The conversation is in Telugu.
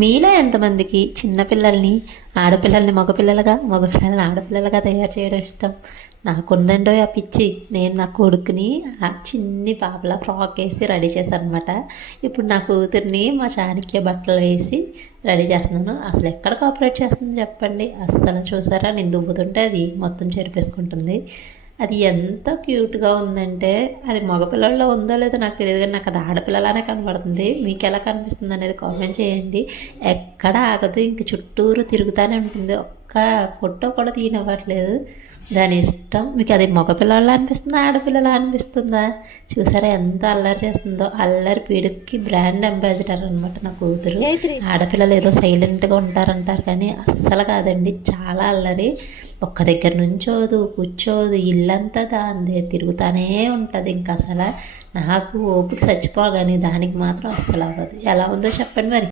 మీలో ఎంతమందికి చిన్నపిల్లల్ని ఆడపిల్లల్ని మగపిల్లల్ని ఆడపిల్లలుగా తయారు చేయడం ఇష్టం? నాకుందండో ఆ పిచ్చి. నేను నా కొడుకుని చిన్ని పాపలా ఫ్రాక్ వేసి రెడీ చేశాను అనమాట. ఇప్పుడు నా కూతుర్ని మా చాణక్య బట్టలు వేసి రెడీ చేస్తున్నాను. అసలు ఎక్కడ కోఆపరేట్ చేస్తుంది చెప్పండి? అస్సలు చూసారా, నేను దువ్వుతుంటే అది మొత్తం చెరిపేసుకుంటుంది. అది ఎంత క్యూట్గా ఉందంటే, అది మగపిల్లల్లో ఉందో లేదో నాకు తెలియదు, కానీ నాకు అది ఆడపిల్లలానే కనబడుతుంది. మీకు ఎలా కనిపిస్తుంది అనేది కామెంట్ చేయండి. ఎక్కడ ఆగదు, ఇంక చుట్టూరు తిరుగుతూనే ఉంటుంది. ఒక్క ఫోటో కూడా తీయనివ్వట్లేదు. దాని ఇష్టం. మీకు అది మగపిల్లలా అనిపిస్తుందా, ఆడపిల్లలా అనిపిస్తుందా? చూసారా ఎంత అల్లరి చేస్తుందో. అల్లరి పీడుకి బ్రాండ్ అంబాసిడర్ అనమాట నా కూతురు. ఆడపిల్లలు ఏదో సైలెంట్గా ఉంటారంటారు, కానీ అస్సలు కాదండి, చాలా అల్లరి. ఒక్క దగ్గర నుంచోదు, కూర్చోదు, ఇల్లంతా దాందే తిరుగుతూనే ఉంటుంది. ఇంక అసలు నాకు ఓపిక చచ్చిపోవాలి, కానీ దానికి మాత్రం అస్సలు అవ్వదు. ఎలా ఉందో చెప్పండి మరి.